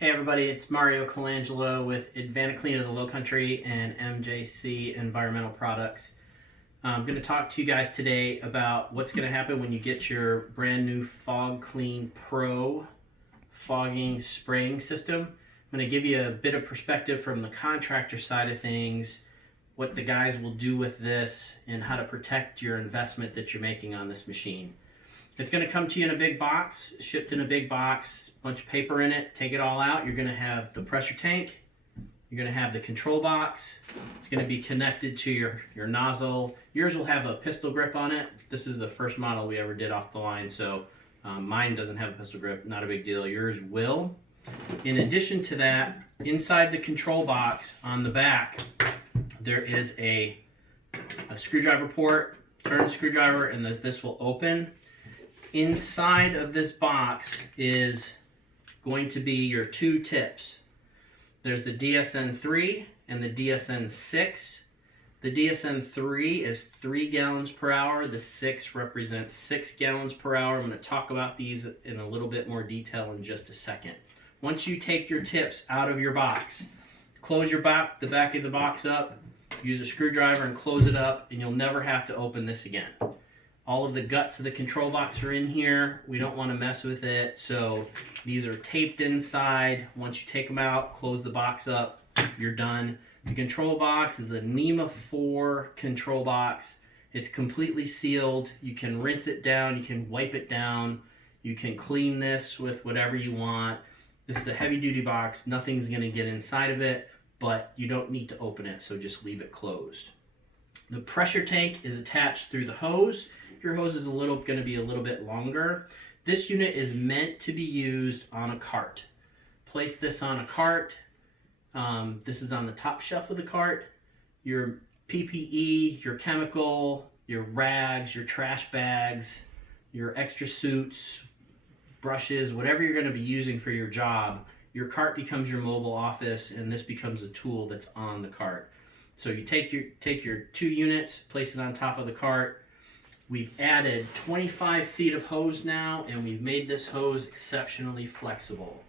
Hey everybody, it's Mario Colangelo with Advanaclean of the Low Country and MJC Environmental Products. I'm going to talk to you guys today about what's going to happen when you get your brand new FogClean Pro fogging spraying system. I'm going to give you a bit of perspective from the contractor side of things, what the guys will do with this, and how to protect your investment that you're making on this machine. It's going to come to you in a big box, shipped in a big box, bunch of paper in it. Take it all out. You're going to have the pressure tank. You're going to have the control box. It's going to be connected to your nozzle. Yours will have a pistol grip on it. This is the first model we ever did off the line, so mine doesn't have a pistol grip. Not a big deal. Yours will. In addition to that, inside the control box on the back, there is a screwdriver port. Turn the screwdriver and this will open. Inside of this box is going to be your two tips. There's the DSN3 and the DSN6. The DSN3 is 3 gallons per hour. The 6 represents 6 gallons per hour. I'm going to talk about these in a little bit more detail in just a second. Once you take your tips out of your box, close the back of the box up, use a screwdriver and close it up, and you'll never have to open this again. All of the guts of the control box are in here. We don't want to mess with it, so these are taped inside. Once you take them out, close the box up, you're done. The control box is a NEMA 4 control box. It's completely sealed. You can rinse it down, you can wipe it down, you can clean this with whatever you want. This is a heavy-duty box. Nothing's going to get inside of it, but you don't need to open it, so just leave it closed. The pressure tank is attached through the hose. Your hose is going to be a little bit longer. This unit is meant to be used on a cart. Place this on a cart. This is on the top shelf of the cart. Your PPE, your chemical, your rags, your trash bags, your extra suits, brushes, whatever you're going to be using for your job, your cart becomes your mobile office, and this becomes a tool that's on the cart. So you take your 2 units, place it on top of the cart. We've added 25 feet of hose now, and we've made this hose exceptionally flexible.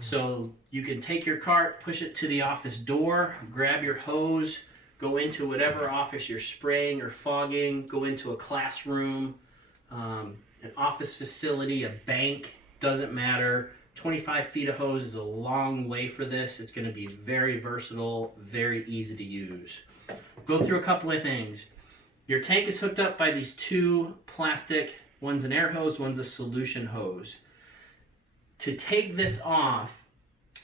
So you can take your cart, push it to the office door, grab your hose, go into whatever office you're spraying or fogging, go into a classroom, an office facility, a bank, doesn't matter. 25 feet of hose is a long way for this. It's going to be very versatile, very easy to use. Go through a couple of things. Your tank is hooked up by these 2 plastic, one's an air hose, one's a solution hose. To take this off,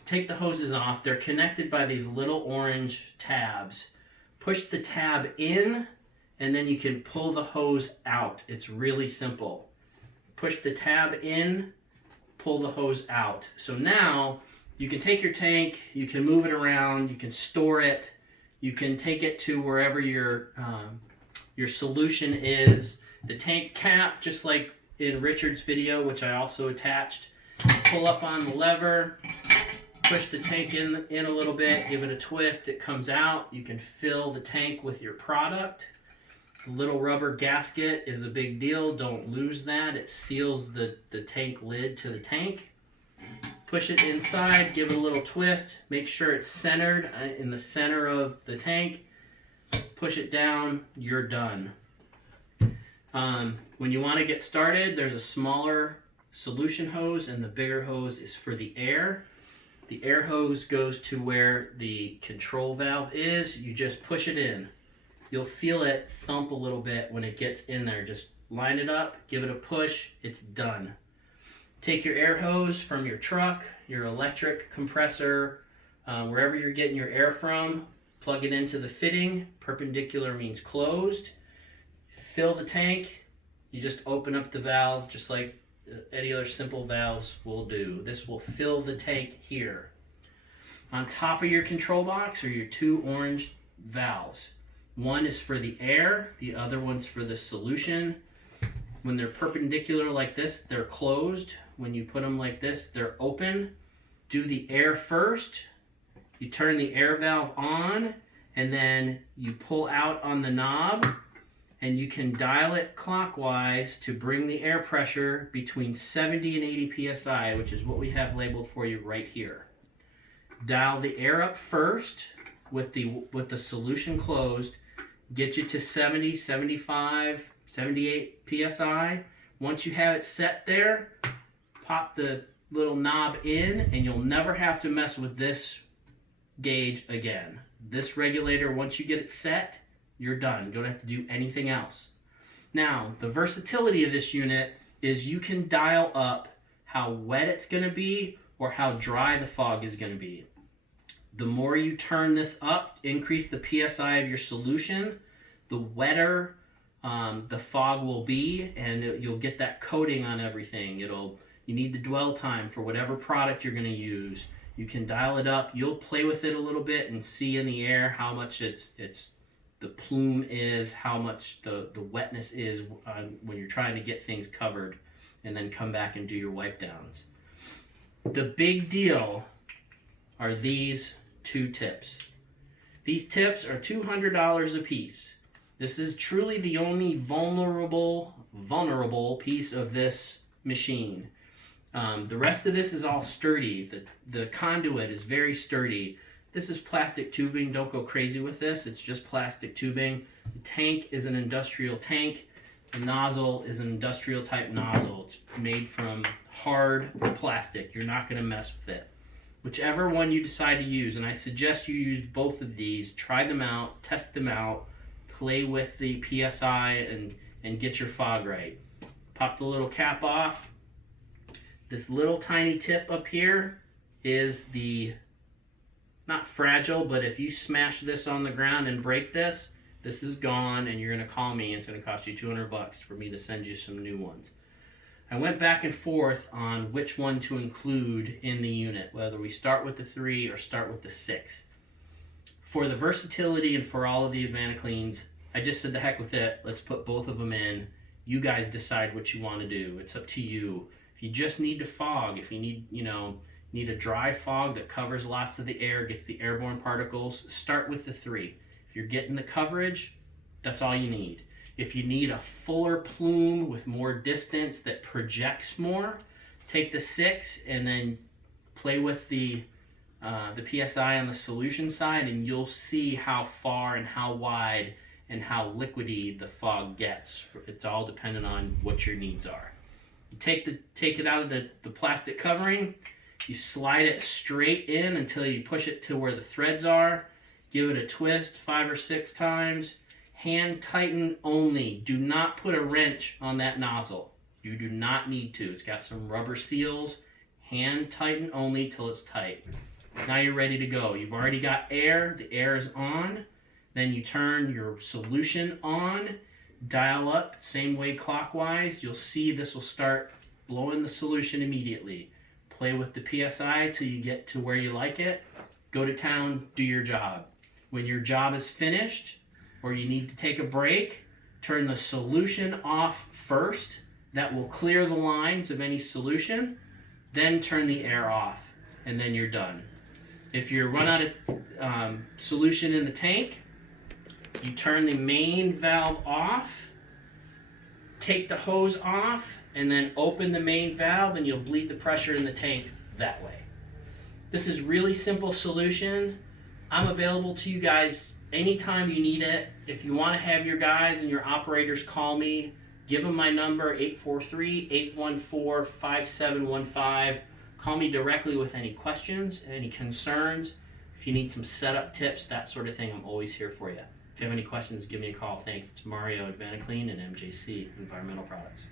take the hoses off, they're connected by these little orange tabs. Push the tab in, and then you can pull the hose out. It's really simple. Push the tab in, pull the hose out. So now you can take your tank, you can move it around, you can store it, you can take it to wherever your solution is. The tank cap, just like in Richard's video, which I also attached, pull up on the lever, push the tank in a little bit, give it a twist, it comes out. You can fill the tank with your product. The little rubber gasket is a big deal. Don't lose that. It seals the tank lid to the tank. Push it inside, give it a little twist, make sure it's centered in the center of the tank. Push it down, you're done. When you want to get started, there's a smaller solution hose, and the bigger hose is for the air. The air hose goes to where the control valve is. You just push it in. You'll feel it thump a little bit when it gets in there. Just line it up, give it a push, it's done. Take your air hose from your truck, your electric compressor, wherever you're getting your air from, plug it into the fitting. Perpendicular means closed. Fill the tank. You just open up the valve just like any other simple valves will do. This will fill the tank here. On top of your control box are your 2 orange valves. One is for the air, the other one's for the solution. When they're perpendicular like this, they're closed. When you put them like this, they're open. Do the air first. You turn the air valve on, and then you pull out on the knob, and you can dial it clockwise to bring the air pressure between 70 and 80 psi, which is what we have labeled for you right here. Dial the air up first with the solution closed, get you to 70, 75, 78 psi. Once you have it set there, pop the little knob in, and you'll never have to mess with this gauge again. This regulator, once you get it set, you're done. You don't have to do anything else. Now, the versatility of this unit is you can dial up how wet it's going to be or how dry the fog is going to be. The more you turn this up, increase the PSI of your solution, the wetter the fog will be, and you'll get that coating on everything. You need the dwell time for whatever product you're going to use. You can dial it up. You'll play with it a little bit and see in the air how much the plume is, how much the wetness is when you're trying to get things covered, and then come back and do your wipe downs. The big deal are these two tips. These tips are $200 a piece. This is truly the only vulnerable piece of this machine. The rest of this is all sturdy. The conduit is very sturdy. This is plastic tubing. Don't go crazy with this. It's just plastic tubing. The tank is an industrial tank. The nozzle is an industrial type nozzle. It's made from hard plastic. You're not going to mess with it. Whichever one you decide to use, and I suggest you use both of these, try them out, test them out, play with the PSI and get your fog right. Pop the little cap off. This little tiny tip up here is not fragile, but if you smash this on the ground and break this is gone, and you're going to call me, and it's going to cost you $200 for me to send you some new ones. I went back and forth on which one to include in the unit, whether we start with the 3 or start with the 6. For the versatility and for all of the Advancleans, I just said the heck with it. Let's put both of them in. You guys decide what you want to do. It's up to you. If you just need to fog, if you need a dry fog that covers lots of the air, gets the airborne particles, start with the 3. If you're getting the coverage, that's all you need. If you need a fuller plume with more distance that projects more, take the 6 and then play with the PSI on the solution side, and you'll see how far and how wide and how liquidy the fog gets. It's all dependent on what your needs are. You take it out of the plastic covering, you slide it straight in until you push it to where the threads are, give it a twist 5 or 6 times. Hand tighten only. Do not put a wrench on that nozzle. You do not need to. It's got some rubber seals. Hand tighten only till it's tight. Now you're ready to go. You've already got air. The air is on. Then you turn your solution on. Dial up, same way clockwise. You'll see this will start blowing the solution immediately. Play with the PSI till you get to where you like it. Go to town, do your job. When your job is finished, or you need to take a break, turn the solution off first. That will clear the lines of any solution. Then turn the air off, and then you're done. If you run out of solution in the tank, you turn the main valve off, take the hose off, and then open the main valve, and you'll bleed the pressure in the tank that way. This is really simple solution. I'm available to you guys anytime you need it. If you want to have your guys and your operators call me, give them my number, 843-814-5715. Call me directly with any questions, any concerns. If you need some setup tips, that sort of thing, I'm always here for you. If you have any questions, give me a call. Thanks. It's Mario at Advanclean and MJC Environmental Products.